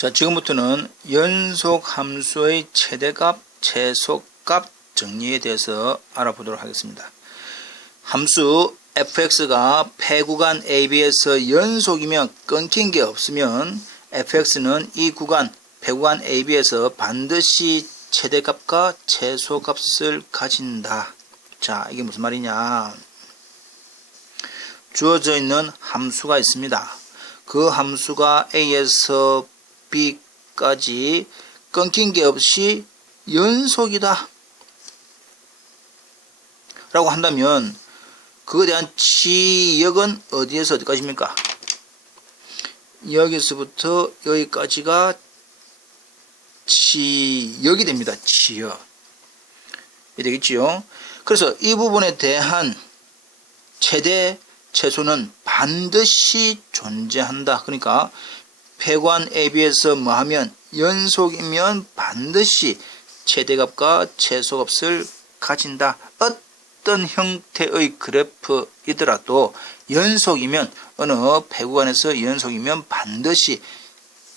자, 지금부터는 연속 함수의 최대값, 최소값 정리에 대해서 알아보도록 하겠습니다. 함수 fx가 폐구간 AB에서 연속이면 끊긴 게 없으면 fx는 이 구간, 폐구간 AB에서 반드시 최대값과 최소값을 가진다. 자, 이게 무슨 말이냐? 주어져 있는 함수가 있습니다. 그 함수가 A에서 B까지 끊긴 게 없이 연속이다 라고 한다면 그거에 대한 치역은 어디에서 어디까지입니까? 여기서부터 여기까지가 치역이 됩니다. 치역. 이게 되겠지요? 그래서 이 부분에 대한 최대, 최소는 반드시 존재한다. 그러니까 폐구간 AB에서 뭐하면 연속이면 반드시 최대값과 최소값을 가진다. 어떤 형태의 그래프이더라도 연속이면 어느 폐구간에서 연속이면 반드시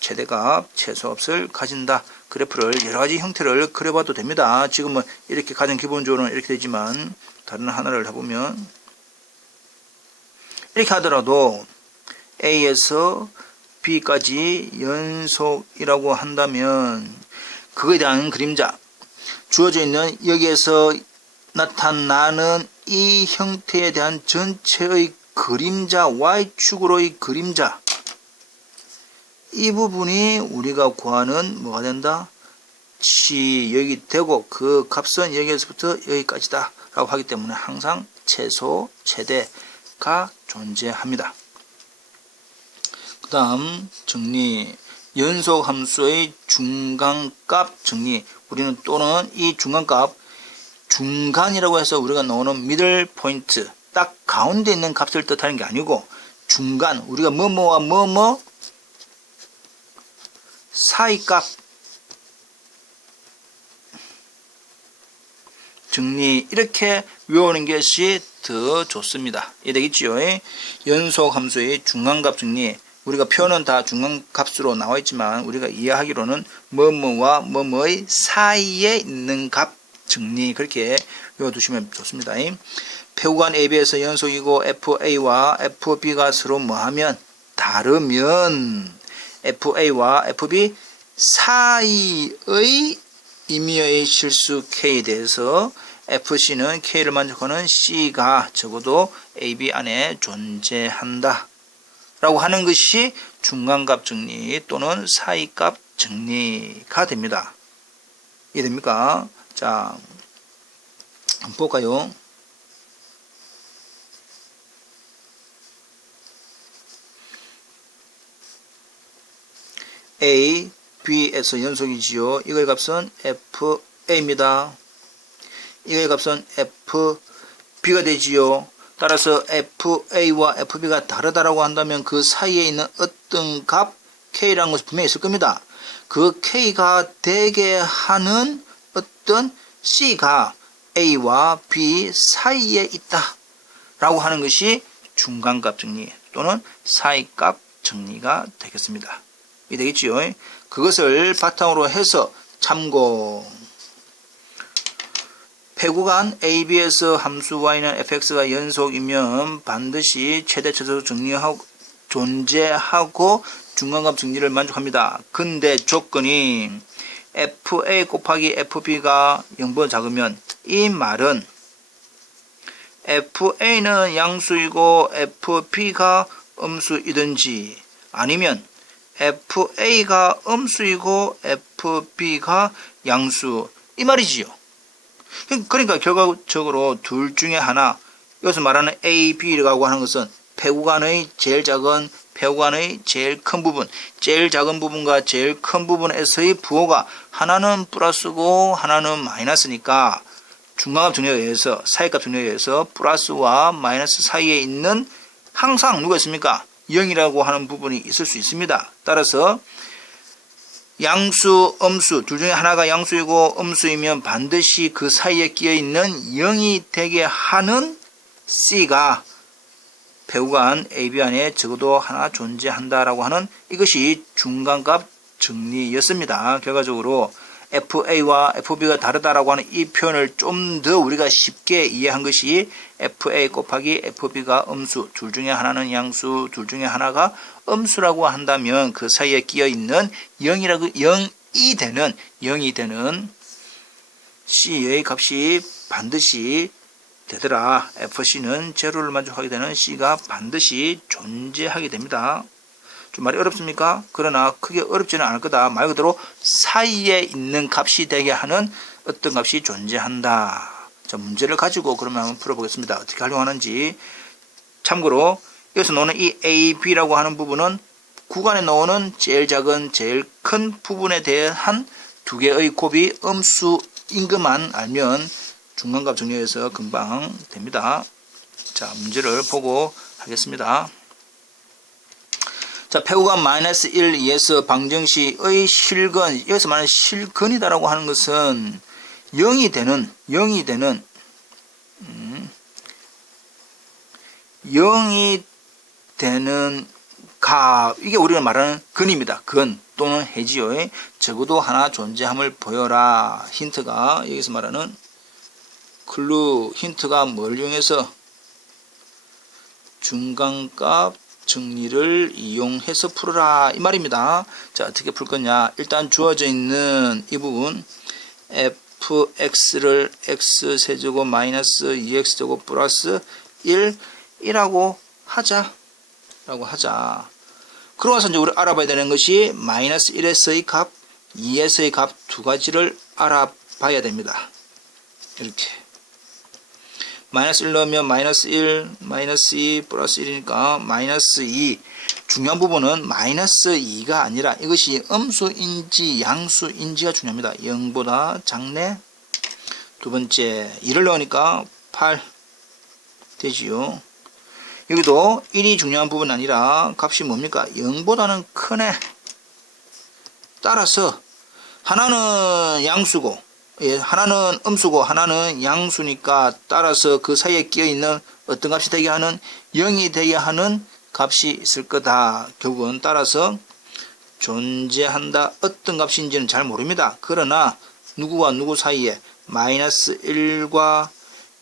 최대값, 최소값을 가진다. 그래프를 여러가지 형태를 그려봐도 됩니다. 지금은 이렇게 가장 기본적으로는 이렇게 되지만 다른 하나를 해보면 이렇게 하더라도 A에서 B까지 연속이라고 한다면 그거에 대한 그림자, 주어져 있는 여기에서 나타나는 이 형태에 대한 전체의 그림자, Y축으로의 그림자, 이 부분이 우리가 구하는 뭐가 된다? 치역이 되고 그 값은 여기에서부터 여기까지다 라고 하기 때문에 항상 최소, 최대가 존재합니다. 그 다음 정리, 연속함수의 중간값 정리. 우리는 또는 이 중간값, 중간이라고 해서 우리가 나오는 미들 포인트, 딱 가운데 있는 값을 뜻하는 게 아니고 중간, 우리가 뭐뭐와 뭐뭐 사이값 정리, 이렇게 외우는 것이 더 좋습니다. 이해되겠지요? 연속함수의 중간값 정리, 우리가 표는 다 중간값으로 나와 있지만 우리가 이해하기로는 뭐뭐와 뭐뭐의 사이에 있는 값 정리, 그렇게 외워두시면 좋습니다. 폐구간 AB에서 연속이고 FA와 FB가 서로 뭐하면 다르면 FA와 FB 사이의 임의의 실수 K에 대해서 FC는 K를 만족하는 C가 적어도 AB 안에 존재한다 라고 하는 것이 중간값 정리 또는 사이값 정리가 됩니다. 이해됩니까? 자, 한번 볼까요? A, B에서 연속이지요. 이거의 값은 FA입니다. 이거의 값은 FB가 되지요. 따라서 FA와 FB가 다르다라고 한다면 그 사이에 있는 어떤 값 K라는 것이 분명히 있을 겁니다. 그 K가 되게 하는 어떤 C가 A와 B 사이에 있다 라고 하는 것이 중간값 정리 또는 사이값 정리가 되겠습니다. 이 되겠지요. 그것을 바탕으로 해서 참고, 폐구간 AB에서 함수 Y는 fx가 연속이면 반드시 최대, 최소 정리하고 존재하고 중간값 정리를 만족합니다. 근데 조건이 FA 곱하기 FB가 0보다 작으면, 이 말은 FA는 양수이고 FB가 음수이든지 아니면 FA가 음수이고 FB가 양수, 이 말이지요. 그러니까 결과적으로 둘 중에 하나, 여기서 말하는 A, B라고 하는 것은 폐구간의 제일 작은, 폐구간의 제일 큰 부분, 제일 작은 부분과 제일 큰 부분에서의 부호가 하나는 플러스고 하나는 마이너스니까 중간값 정리에 의해서, 사이값 정리에 의해서 플러스와 마이너스 사이에 있는 항상 누가 있습니까? 0이라고 하는 부분이 있을 수 있습니다. 따라서 양수, 음수 둘 중에 하나가 양수이고 음수이면 반드시 그 사이에 끼어있는 0이 되게 하는 C가 폐구간 AB 안에 적어도 하나 존재한다라고 하는 이것이 중간값 정리였습니다. 결과적으로 FA와 FB가 다르다라고 하는 이 표현을 좀 더 우리가 쉽게 이해한 것이 FA 곱하기 FB가 음수, 둘 중에 하나는 양수, 둘 중에 하나가 음수라고 한다면 그 사이에 끼어 있는 0이 되는 C의 값이 반드시 되더라. FC는 제로를 만족하게 되는 C가 반드시 존재하게 됩니다. 좀 말이 어렵습니까? 그러나 크게 어렵지는 않을 거다. 말 그대로 사이에 있는 값이 되게 하는 어떤 값이 존재한다. 자, 문제를 가지고 그러면 한번 풀어보겠습니다. 어떻게 활용하는지. 참고로 여기서 나오는 이 A, B라고 하는 부분은 구간에 나오는 제일 작은, 제일 큰 부분에 대한 두 개의 곱이 음수인 것만 알면 중간값 정리해서 금방 됩니다. 자, 문제를 보고 하겠습니다. 자, 패구간 마이너스 1, 2에서 방정식의 실근, 여기서 말하는 실근이다라고 하는 것은 0이 되는 값, 이게 우리가 말하는 근입니다. 근 또는 해지요. 적어도 하나 존재함을 보여라. 힌트가 여기서 말하는 클루, 힌트가 뭘 이용해서 중간값 정리를 이용해서 풀어라 이 말입니다. 자, 어떻게 풀 거냐. 일단 주어져 있는 이 부분 fx를 x세제곱 마이너스 2x제곱 플러스 1이라고 하자. 그러고 나서 이제 우리 알아봐야 되는 것이 마이너스 1에서의 값, 2에서의 값 두 가지를 알아봐야 됩니다. 이렇게 마이너스 1 넣으면 마이너스 1, 마이너스 2, 플러스 1이니까 마이너스 2. 중요한 부분은 마이너스 2가 아니라 이것이 음수인지 양수인지가 중요합니다. 0보다 작네. 두 번째 2를 넣으니까 8 되지요. 여기도 1이 중요한 부분이 아니라 값이 뭡니까? 0보다는 크네. 따라서 하나는 양수고 하나는 음수고 하나는 양수니까 따라서 그 사이에 끼어있는 어떤 값이 되게 하는 0이 되게 하는 값이 있을 거다. 결국은 따라서 존재한다. 어떤 값인지는 잘 모릅니다. 그러나 누구와 누구 사이에 마이너스 1과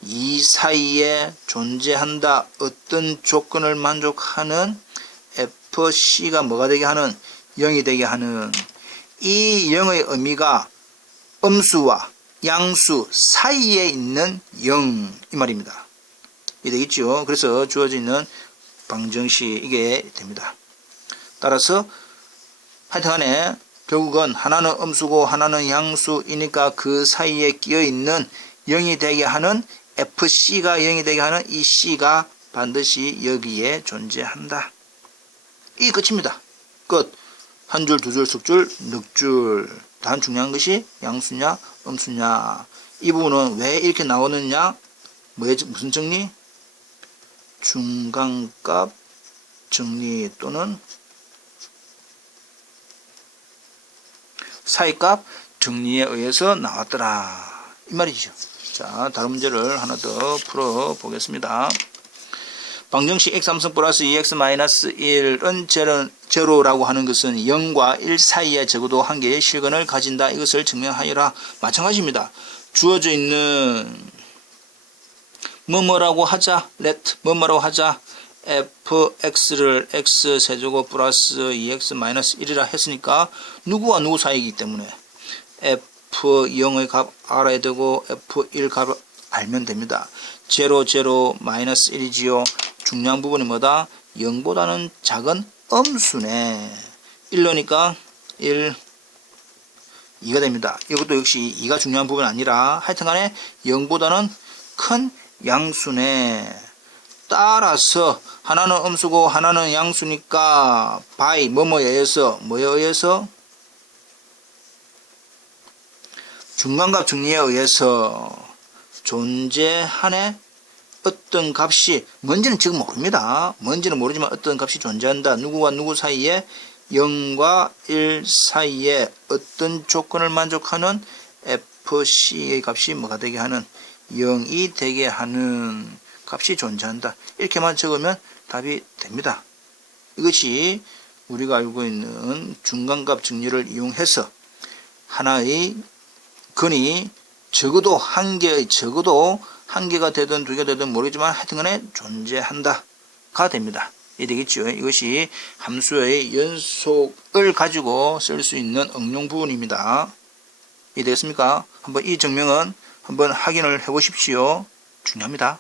2 사이에 존재한다. 어떤 조건을 만족하는 FC가 뭐가 되게 하는 0이 되게 하는 이 0의 의미가 음수와 양수 사이에 있는 0 이 말입니다. 이게 되겠죠. 그래서 주어져 있는 방정식 이게 됩니다. 따라서 하여튼간에 결국은 하나는 음수고 하나는 양수이니까 그 사이에 끼어 있는 0이 되게 하는 FC가 0이 되게 하는 이 C가 반드시 여기에 존재한다. 이게 끝입니다. 끝. 한 줄, 두 줄, 석 줄, 넉 줄. 단 중요한 것이 양수냐 음수냐. 이 부분은 왜 이렇게 나오느냐. 무슨 정리? 중간값 정리 또는 사이값 정리에 의해서 나왔더라 이 말이죠. 자, 다른 문제를 하나 더 풀어 보겠습니다. 방정식 x3승 플러스 2x 마이너스 1은 제로라고 하는 것은 0과 1 사이에 적어도 한 개의 실근을 가진다. 이것을 증명하여라. 마찬가지입니다. 주어져 있는 뭐뭐라고 하자. let 뭐뭐라고 하자. fx를 x세제곱 플러스 2x 마이너스 1이라 했으니까 누구와 누구 사이이기 때문에 f0의 값 알아야 되고 f1 값을 알면 됩니다. 0, 0, 마이너스 1이지요. 중요한 부분이 뭐다? 0보다는 작은 음수네. 1 넣으니까 1, 2가 됩니다. 이것도 역시 2가 중요한 부분이 아니라 하여튼간에 0보다는 큰 양수네. 따라서 하나는 음수고 하나는 양수니까 by 뭐뭐에 의해서 뭐에 의해서 중간값 정리에 의해서 존재하네. 어떤 값이 뭔지는 지금 모릅니다. 뭔지는 모르지만 어떤 값이 존재한다. 누구와 누구 사이에 0과 1 사이에 어떤 조건을 만족하는 FC의 값이 뭐가 되게 하는 0이 되게 하는 값이 존재한다. 이렇게만 적으면 답이 됩니다. 이것이 우리가 알고 있는 중간값 정리를 이용해서 하나의 근이 적어도 한 개가 되든 두 개 되든 모르지만 하여튼간에 존재한다가 됩니다. 이 되겠죠. 이것이 함수의 연속을 가지고 쓸 수 있는 응용 부분입니다. 이 되겠습니까? 한번 이 증명은 한번 확인을 해 보십시오. 중요합니다.